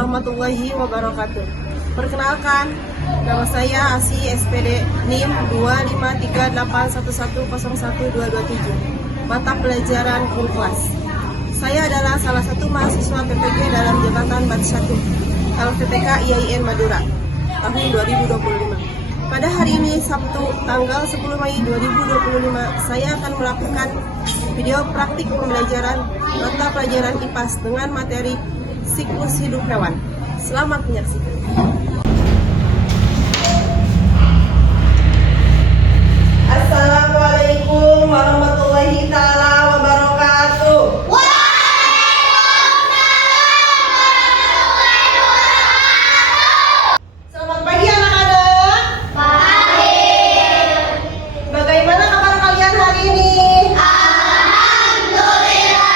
warahmatullahi wabarakatuh. Perkenalkan, nama saya Asi SPD NIM 25381101227, mata pelajaran Unklas. Saya adalah salah satu mahasiswa PPG dalam jabatan Batsatu LVPK IAIN Madura tahun 2025. Pada hari ini Sabtu tanggal 10 Mei 2025, saya akan melakukan video praktik pembelajaran mata pelajaran IPAS dengan materi siklus hidup hewan. Selamat menyaksikan. Assalamualaikum warahmatullahi taala wabarakatuh. Selamat pagi anak-anak. Pagi. Bagaimana kabar kalian hari ini? Alhamdulillah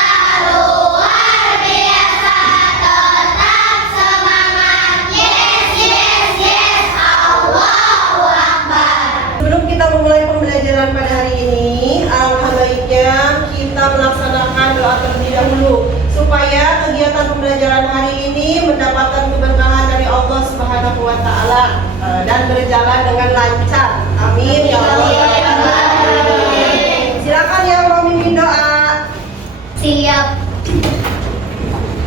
luar biasa, tetap semangat. Yes, yes, yes. Allahu Akbar. Sebelum kita memulai pembelajaran pada hari ini, alangkah baiknya kita melaksanakan doa terlebih dahulu supaya kegiatan pembelajaran hari ini mendapatkan keberkahan dari Allah Subhanahu wa taala dan berjalan dengan lancar. Amin ya Allah ya Rabbal. Silakan yang mau mimpin doa. Siap.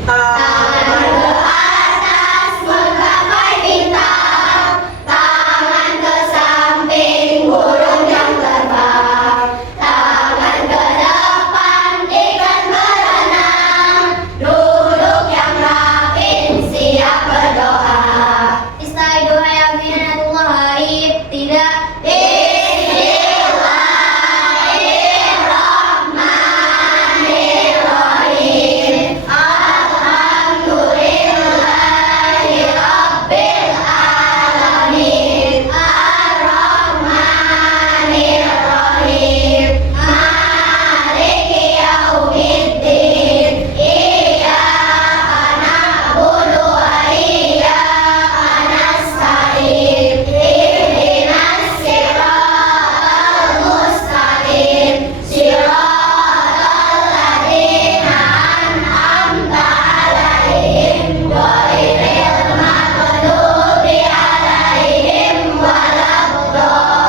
Tangan ke atas menggapai bintang, tangan ke samping burung yang terbang, tangan ke depan ikan berenang, duduk yang rapi siap berdoa. Istaidu ya minatullah ibtida. Bismillahirrahmanirrahim. Alhamdulillahi rabbil alamin. Ar-Rahmanirrahim. Maliki yaumiddin. Iyyaka na'budu wa iyyaka nasta'in. Ihdinas siratal mustaqim. Siratal ladzina an'amta 'alaihim ghairil maghdubi 'alaihim waladdallin.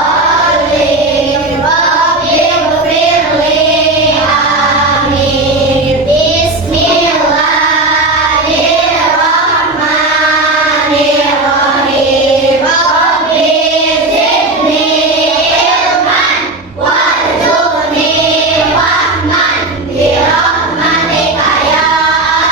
Rabbighfirli. Amin. Bismillahirrahmanirrahim. Rabbi zidni ilman warzuqni fahman birahmatika ya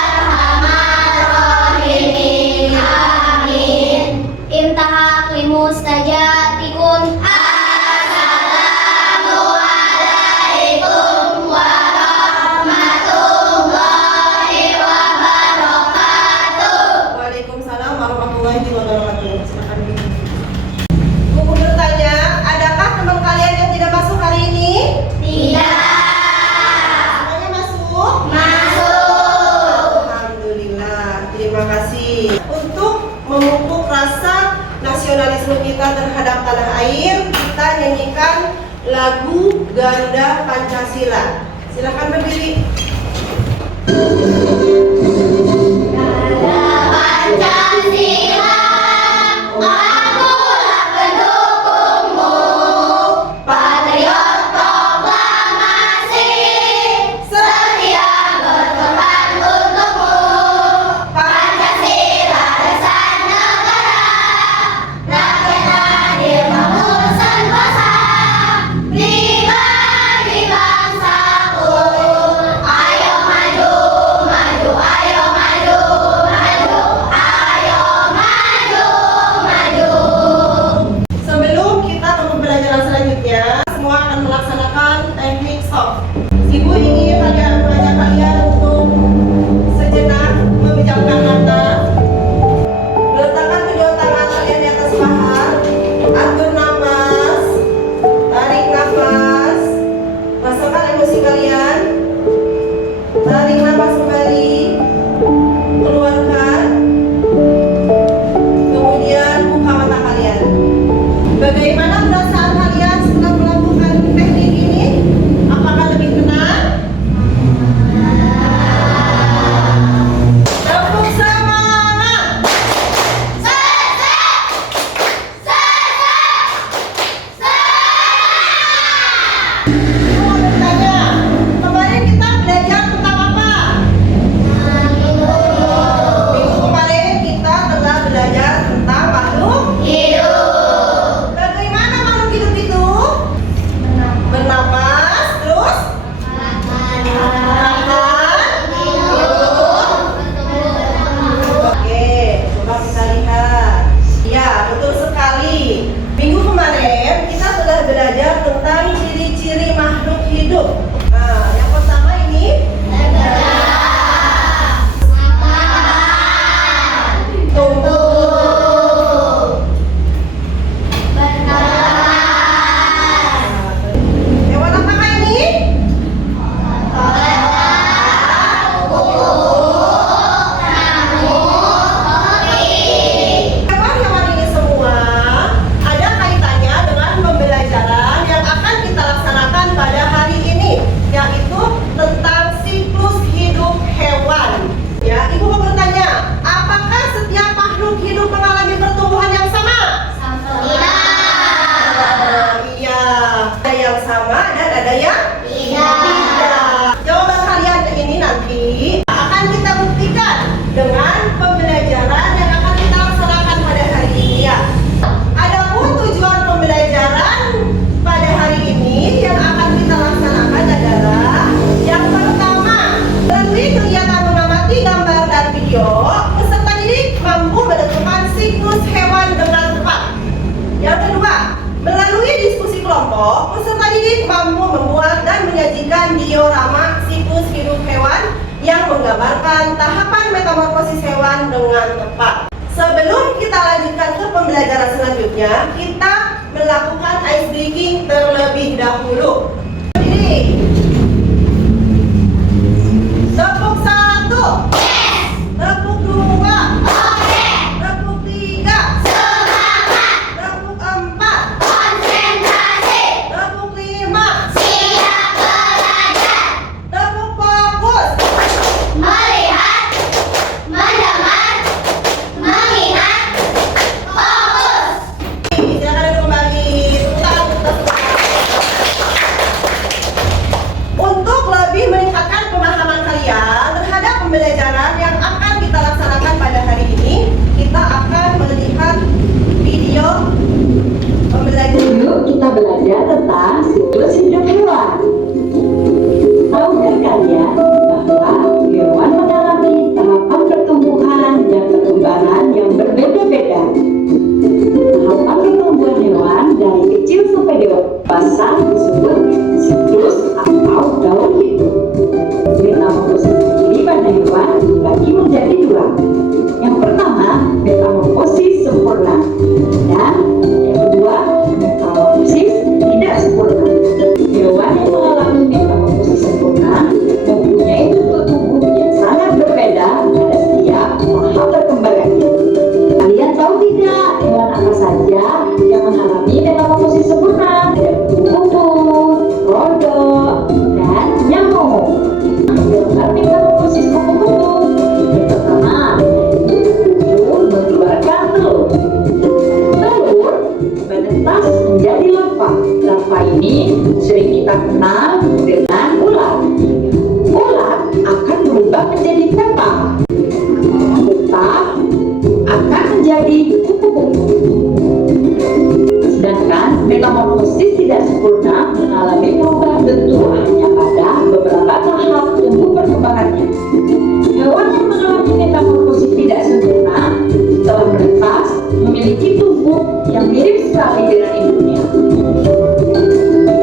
arhamar rahimin. Amin. Intaha mustajatikum. Assalamualaikum warahmatullahi wabarakatuh. Waalaikumsalam warahmatullahi wabarakatuh. Silakan mimpin. Bu bertanya, adakah teman kalian yang tidak masuk hari ini? Tidak. Semuanya masuk? Masuk. Alhamdulillah, terima kasih. Untuk memupuk rasa nasionalisme kita terhadap tanah air, kita nyanyikan lagu Ganda Pancasila. Silakan berdiri. Pancasila, akulah pendukungmu, patriot proklamasi, setia berkorban untukmu. Pancasila dasar negara, rakyat hadir memutuskan kuasa, pribadi bangsaku. Ayo maju, menggambarkan tahapan metamorfosis hewan dengan tepat. Sebelum kita lanjutkan ke pembelajaran selanjutnya, kita melakukan ice breaking terlebih dahulu. Berdiri. Tepuk 1. Tepuk 2. Tepuk 3. Tepuk 4. Konsentrasi. Tepuk 5. Siap belajar. Tepuk fokus. Melihat, mendengar, mengingat, fokus. Silakan duduk kembali. Tepuk tangan untuk Untuk lebih meningkatkan pemahaman kalian terhadap pembelajaran yang akan kita laksanakan pada hari ini, kita akan melihat video pembelajaran. Yuk kita belajar tentang siklus hidup hewan. Tahukah kalian bahwa hewan mengalami tahapan pertumbuhan dan perkembangan yang berbeda-beda? Tahapan pertumbuhan hewan dari kecil sampai dewasa disebut siklus atau daur hidup. Metamorfosis sendiri pada hewan dibagi menjadi dua. Yang pertama, metamorfosis sempurna, dan yang kedua, metamorfosis tidak sempurna. Hewan yang mengalami metamorfosis sempurna mempunyai bentuk tubuh yang sangat berbeda pada setiap tahap perkembangannya. Kalian tahu tidak hewan apa saja yang mengalami metamorfosis sempurna? Ada kupu-kupu, kodok, dan nyamuk. Dalam metamorfosis kupu-kupu, yang pertama, kupu-kupu mengeluarkan telur. Telur menetas menjadi larva. Larva ini sering kita kenal dengan ulat. Ulat akan berubah menjadi pupa. Pupa akan menjadi kupu-kupu. Sedangkan metamorfosis tidak sempurna mengalami perubahan bentuk hanya pada beberapa tahap tumbuh perkembangannya. Hewan yang mengalami metamorfosis tidak sempurna setelah menetas memiliki tubuh yang mirip sekali dengan induknya.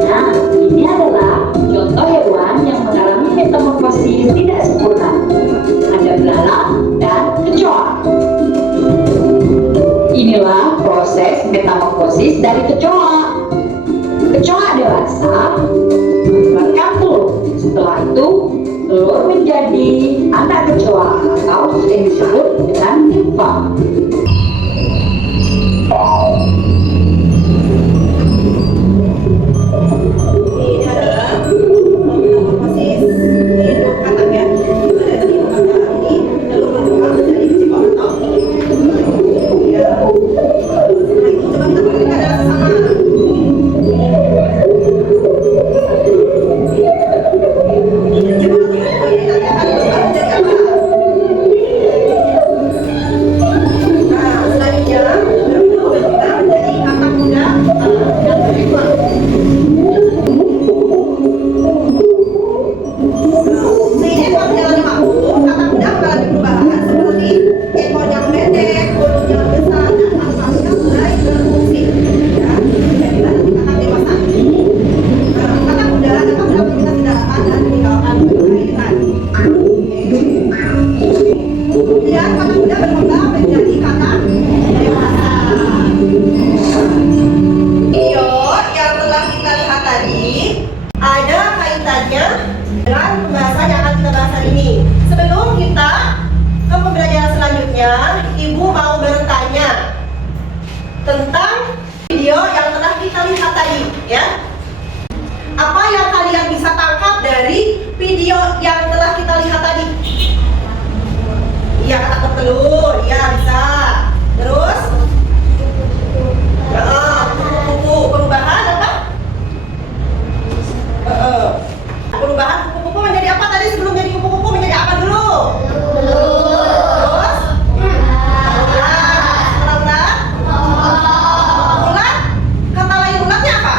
Nah, ini adalah contoh hewan yang mengalami metamorfosis tidak sempurna. Ada belalang dan kecoa. Inilah proses metamorfosis dari kecoa. Kecoa dewasa mengeluarkan telur. Setelah itu, telur menjadi anak kecoa atau yang disebut dengan nimfa. Ini adalah metamorfosis hidup katak ya. Itu dari hidup katak ini telur berubah menjadi cikok atau ya. Setelah itu coba kita perhatikan adalah sesama. Nah, selanjutnya berubah menjadi katak muda yang kedua. Seekor jalan mampu, katak muda mengalami perubahan seperti ekor yang pendek, bulu yang besar, dan tampangnya mulai berfungsi. Ya, jadilah nanti katak dewasa. Katak muda meminta tindakan dan meninggalkan perairan. Kemudian katak muda berkembang menjadi katak dewasa. Video yang telah kita lihat tadi ada kaitannya dengan pembahasan yang akan kita bahas hari ini. Sebelum kita ke pembelajaran selanjutnya, Ibu mau bertanya tentang video yang telah kita lihat tadi, ya. Apa yang kalian bisa tangkap dari video yang telah kita lihat tadi? Iya, katak bertelur, ya bisa. Terus? Kupu-kupu, perubahan apa? Perubahan kupu-kupu menjadi apa tadi? Sebelum jadi kupu-kupu menjadi apa dulu? Terus? Ulat. Ulat? Kata lain ulatnya apa?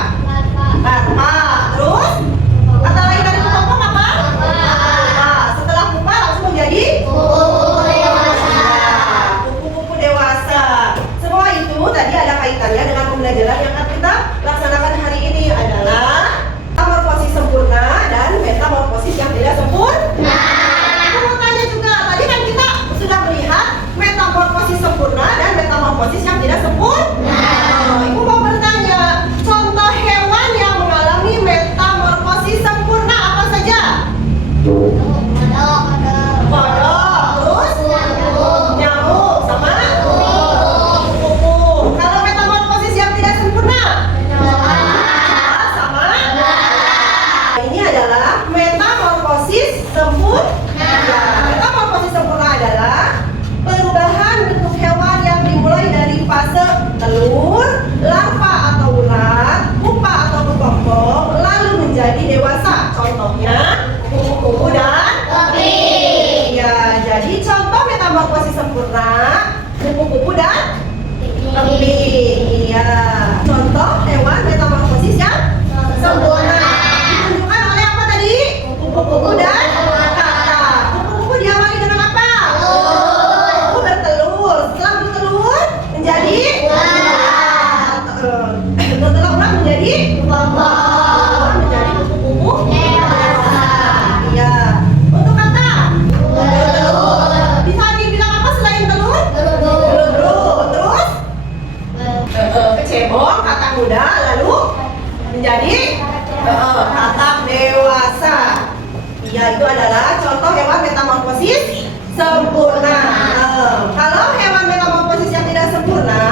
Larva. Terus? Kata lain dari kupu-kupu apa? Pupa. Setelah pupa langsung menjadi? Ya, contoh hewan metamorfosis yang sempurna. Ditunjukkan oleh apa tadi? Kupu-kupu dan kata. Kupu-kupu diawali dengan apa? Kupu bertelur. Setelah bertelur menjadi bertelur ulang menjadi menjadi kupu-kupu dewasa. Iya. Untuk kata bisa dibilang apa selain telur? Telur. Terus kecebong, katak muda, lalu menjadi katak dewasa. Ya, itu adalah contoh hewan metamorfosis sempurna. Kalau hewan metamorfosis yang tidak sempurna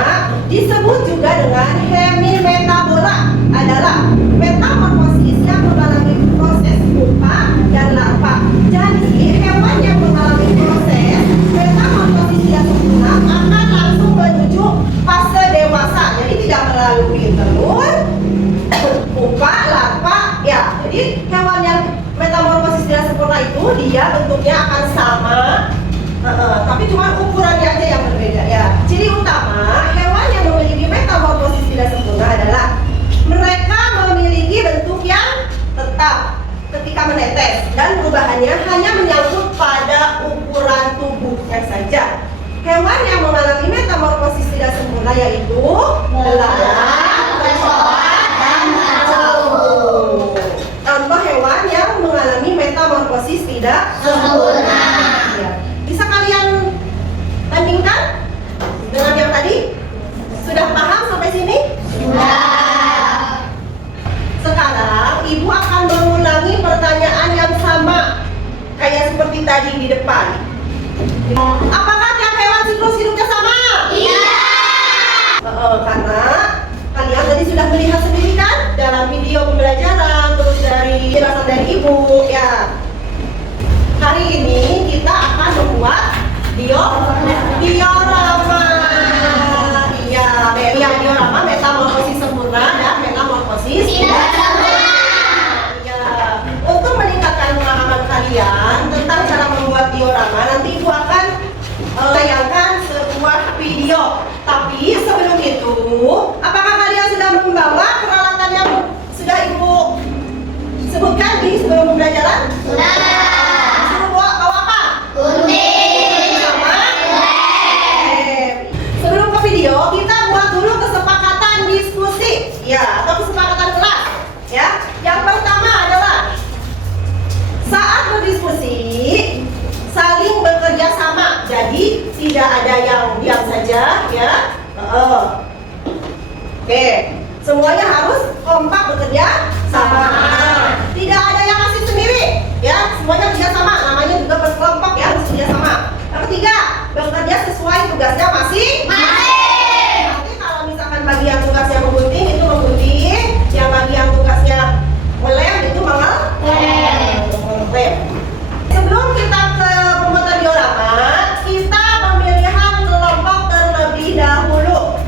disebut juga dengan hemimetabola, adalah metamorfosis yang mengalami proses pupa dan larva. Jadi hewan yang mengalami proses metamorfosis tidak sempurna akan langsung menuju fase dewasa. Jadi tidak melalui telur, pupa, larva. Ya, jadi hewan yang metamorfosis tidak sempurna itu dia bentuknya akan sama, tapi cuma ukurannya aja yang berbeda ya. Ciri utama hewan yang memiliki metamorfosis tidak sempurna adalah mereka memiliki bentuk yang tetap ketika menetes dan perubahannya hanya menyangkut pada ukuran tubuhnya saja. Hewan yang mengalami metamorfosis tidak sempurna yaitu belalang, kecoa, dan kacau. Contoh hewan yang mengalami metamorfosis tidak sempurna. Ya. Bisa kalian bandingkan dengan yang tadi? Sudah paham sampai sini? Sudah. Sekarang ibu akan mengulangi pertanyaan yang sama kayak seperti tadi di depan. Apakah tiap hewan siklus hidupnya sama? Iya. Karena kalian tadi sudah melihat sendiri kan dalam video pembelajaran, terus dari penjelasan dari ibu ya. Hari ini kita akan membuat diorama. Iya, diorama metamorfosis sempurna dan metamorfosis tidak sempurna. Iya. Untuk meningkatkan pemahaman kalian tentang cara membuat diorama, nanti ibu akan tayangkan sebuah video. Tapi sebelum itu, apakah kalian sudah membawa peralatan yang sudah ibu sebutkan di sebelum pembelajaran? Sudah. Suruh bawa apa? Gunting. Sama? Sebelum ke video, kita buat dulu kesepakatan diskusi, ya, atau kesepakatan kelas, ya. Yang pertama adalah saat berdiskusi saling bekerja sama, jadi tidak ada yang diam saja, ya. Oke, semuanya harus kompak bekerja sama. Tidak ada yang asik sendiri, ya. Semuanya bekerja sama, namanya juga berkelompok ya, harus bekerja sama. Yang ketiga, bekerja sesuai tugasnya masing-masing. Nanti kalau misalkan bagian tugasnya menggunting itu menggunting, yang bagian tugasnya melem itu mengelem. Sebelum kita ke pembuatan diorama, kita pemilihan kelompok terlebih dahulu.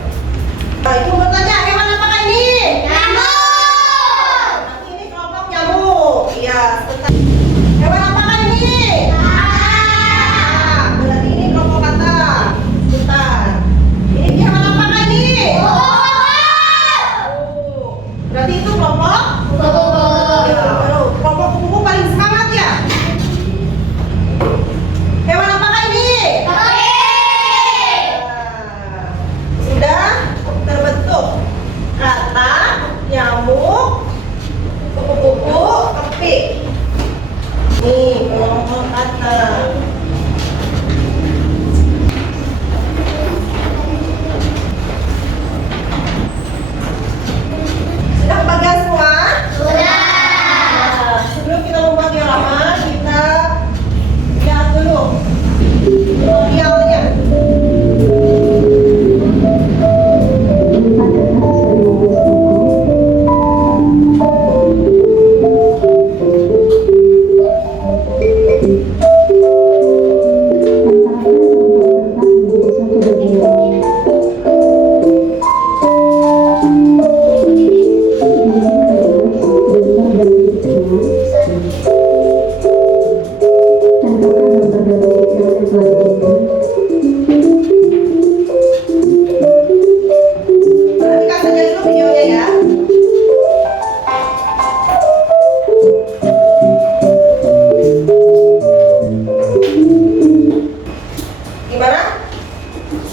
Nah, itu bertanya, hewan apakah ini? Nyamuk. Nanti ini kelompok nyamuk. Iya, sebentar. Hewan apakah ini? Kata. Berarti ini kelompok kata. Sebentar.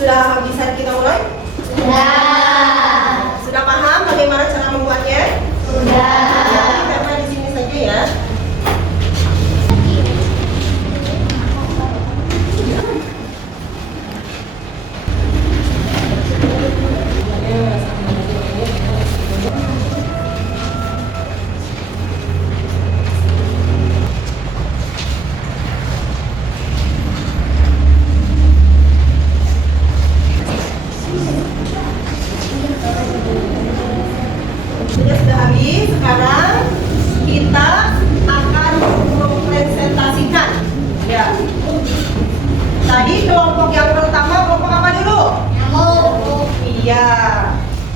Sudah bisa kita mulai? Sudah. Sudah paham bagaimana cara membuatnya? Sudah. Jadi karena di sini saja ya. Sudah habis. Sekarang kita akan mempresentasikan. Ya. Tadi kelompok yang pertama kelompok apa dulu? Nyamuk. Iya.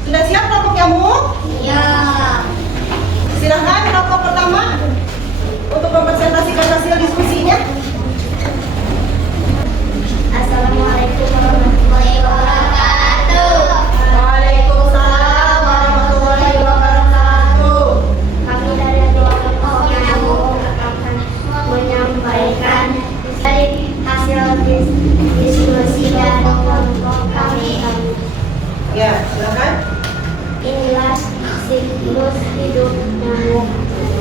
Sudah siap kelompok nyamuk? Ya. Silahkan kelompok pertama untuk mempresentasikan hasil diskusinya. Assalamualaikum warahmatullahi wabarakatuh. Waalaikumsalam warahmatullahi wabarakatuh. Kami dari kelompok nyamuk akan menyampaikan dari hasil diskusi dari kelompok kami. Ya, silakan. Inilah siklus hidup nyamuk.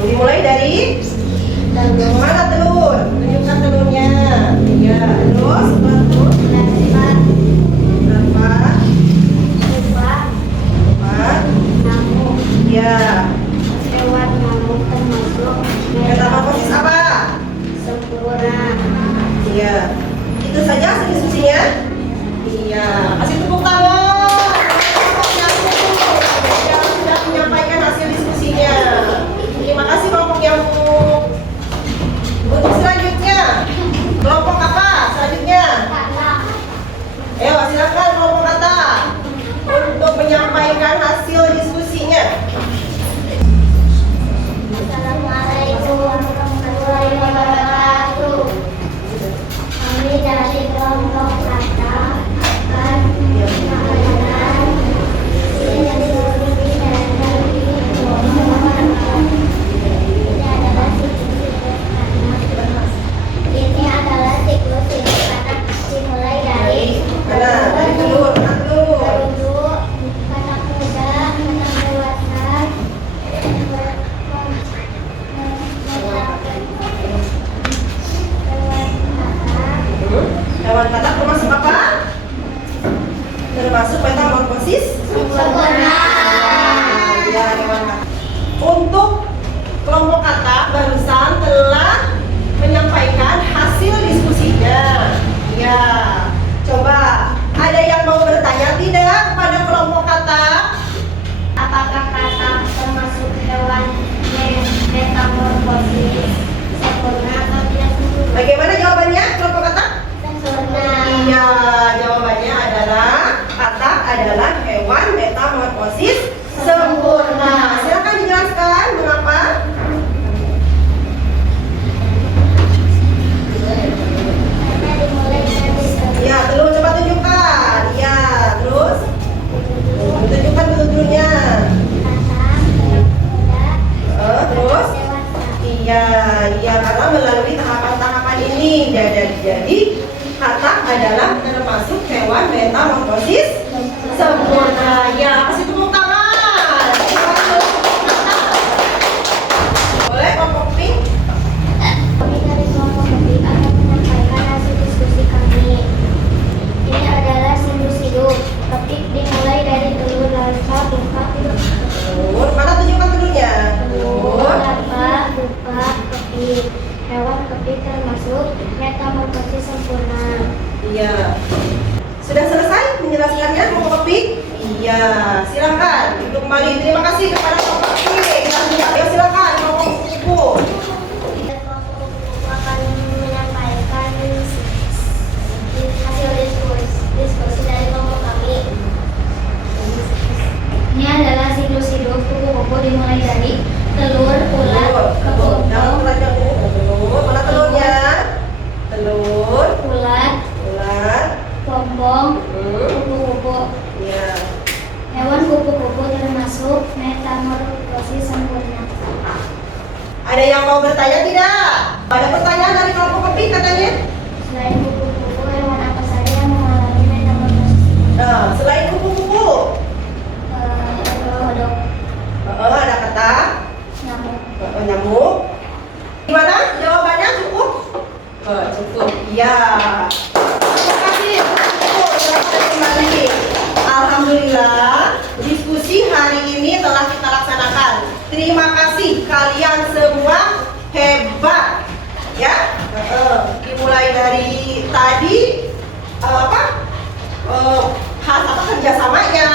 Dimulai dari Telur, mana telur? Tunjukkan telurnya. Iya, terus setelah telur dapat berapa? ubah Empat. nyamuk. Iya. Hewan nyamuk termasuk Metamorfosis apa? sempurna. Iya. Itu saja hasil diskusinya. Iya. Kasih tepuk tangan. Kelompok nyamuk yang sudah menyampaikan hasil diskusinya. Terima kasih kelompok nyamuk. Untuk selanjutnya, kelompok apa? Selanjutnya, ayo silakan kelompok kata untuk menyampaikan hasil diskusinya. Assalamualaikum warahmatullahi wabarakatuh. Kami dari kelompok kata akan mengadakan diskusi dan ini adalah siklus hidup kata dimulai dari Dari telur, anak telur. terunduk, kata muda, kata dewasa, Hewan kata termasuk apa? Termasuk metamorfosis. sempurna. Ya, hewan kata. Untuk kelompok kata barusan telah menyampaikan hasil diskusinya. Ya, coba ada yang mau bertanya tidak kepada kelompok kata? Apakah kata termasuk hewan metamorfosis sempurna atau tidak sempurna? Bagaimana jawabannya kelompok kata? Sempurna. Iya, jawabannya adalah kata adalah hewan metamorfosis sempurna. Silakan dijelaskan mengapa? Karena dimulai dari Ya, telur coba tunjukkan. Ya, terus tunjukkan telurnya. kata muda, Terus? dewasa. Iya, karena melalui tahapan-tahapan ini jadi kata adalah termasuk hewan metamorfosis sempurna. Ya, kasih tepuk tangan. Boleh kelompok pink? Kami dari kelompok ketiga akan menyampaikan hasil diskusi kami. Ini adalah siklus hidup. Ketik dimulai dari telur larva, pupa, Telur, mana tunjukkan telurnya? Telur. larva, pupa, kepik. Hewan kepik termasuk metamorfosis sempurna. Iya. Sudah selesai menjelaskannya kelompok pink? Iya, silakan duduk kembali. Terima kasih kepada kelompok pink. Ayo silakan kelompok kupu. Kelompok kupu akan menyampaikan hasil diskusi dari kelompok kami. Ini adalah siklus hidup kupu-kupu dimulai dari telur, ulat, Jangan kepompong, belajar dulu. Telur, mana telurnya? Telur, ulat, ulat, pompong, kupu-kupu. ya. Hewan kupu-kupu termasuk metamorfosis sempurna. Ada yang mau bertanya tidak? Ada pertanyaan dari kelompok kepik katanya? Selain kupu-kupu, hewan apa saja yang mengalami metamorfosis kalian semua hebat, ya. Dimulai dari tadi kerjasamanya,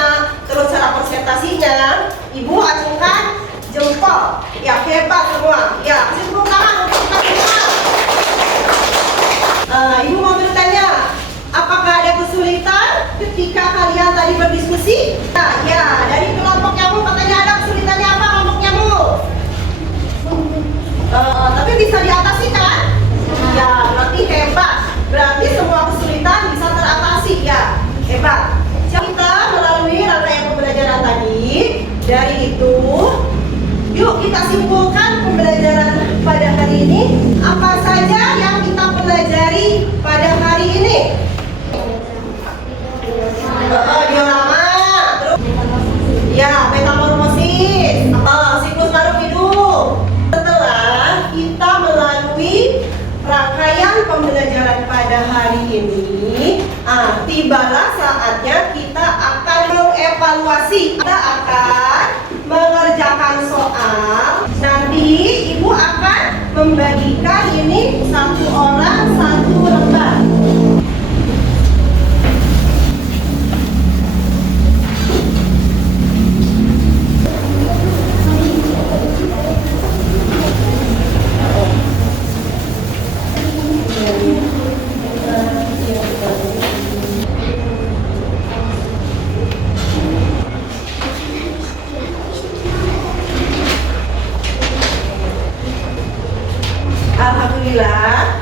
terus cara presentasinya, Ibu acungkan jempol, ya hebat semua, ya kasih tepuk tangan untuk kita semua. Ibu mau bertanya, apakah ada kesulitan ketika kalian tadi berdiskusi? Nah, ya dari kelompok nyamuk katanya ada kesulitannya apa kelompok nyamuk? Tapi bisa diatasi kan? Ya, berarti hebat. Berarti semua kesulitan bisa teratasi, ya hebat. Kita melalui rangkaian pembelajaran tadi, dari itu, yuk kita simpulkan pembelajaran pada hari ini. Apa saja yang kita pelajari pada hari ini? Diorama, terus ya metamorfosis, siklus makhluk hidup. Setelah kita melalui rangkaian pembelajaran pada hari ini, tibalah saatnya kita akan mengevaluasi. Kita akan mengerjakan soal. Nanti Ibu akan membagikan ini satu orang satu lembar. Alhamdulillah,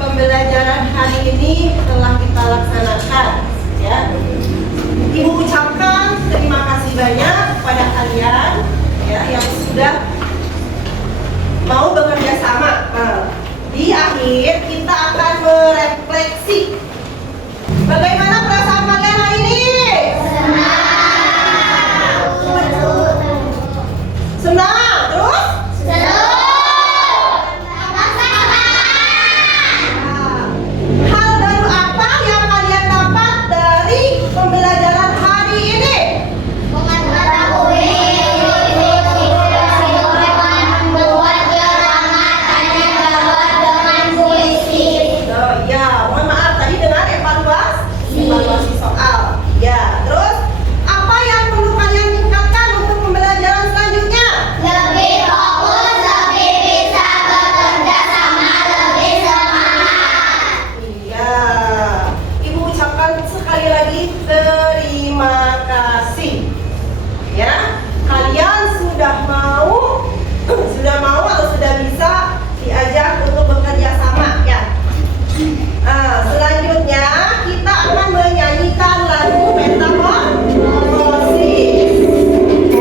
pembelajaran hari ini telah kita laksanakan, ya. Ibu ucapkan terima kasih banyak kepada kalian, ya, yang sudah mau bekerja sama. Di akhir kita akan merefleksi. Bagaimana perasaan kalian hari ini? Senang, terus? Hal baru apa yang kalian dapat dari pembelajaran hari ini? Ya, mohon maaf tadi dengan evaluasi soal. Ya, terus apa yang perlu kalian tingkatkan untuk pembelajaran selanjutnya? Lebih fokus, lebih bisa bekerja sama, lebih semangat. Iya. Ibu ucapkan sekali lagi terima kasih. Ya, kalian sudah mau atau sudah bisa diajak untuk bekerja sama, ya. Selanjutnya kita akan menyanyikan lagu Metamorfosis.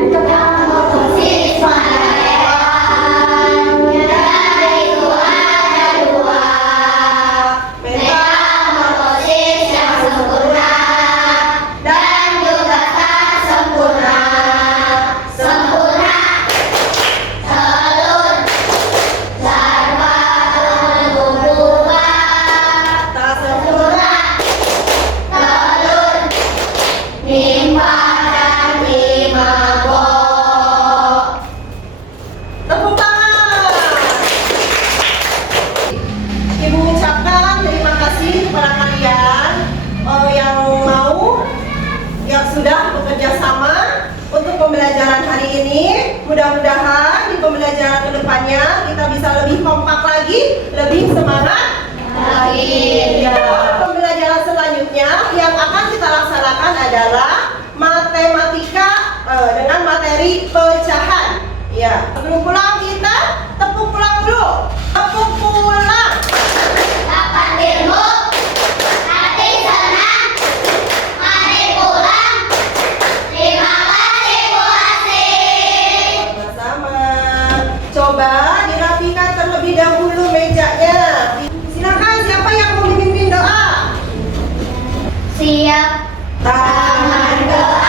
Metamorfosis pada hewan, dari Tuhan ada dua. Metamorfosis yang sempurna dan juga tak sempurna. Sempurna telur, larva tumbuh berubah. Tak sempurna. Telur, nimba dan imago. Tepuk tangan. Ibu ucapkan terima kasih kepada kalian yang sudah bekerja sama untuk pembelajaran hari ini. Mudah-mudahan di pembelajaran kedepannya kita bisa lebih kompak lagi, lebih semangat lagi. Ya. Pembelajaran selanjutnya yang akan kita laksanakan adalah matematika dengan materi pecahan. Ya, sebelum pulang kita tepuk pulang dulu. Tepuk pulang. Dapat ilmu, hati senang, mari pulang. Terima kasih Bu Asih. Sama-sama. Coba dirapikan terlebih dahulu mejanya. Silakan siapa yang mau memimpin doa? Siap. Tahan doa.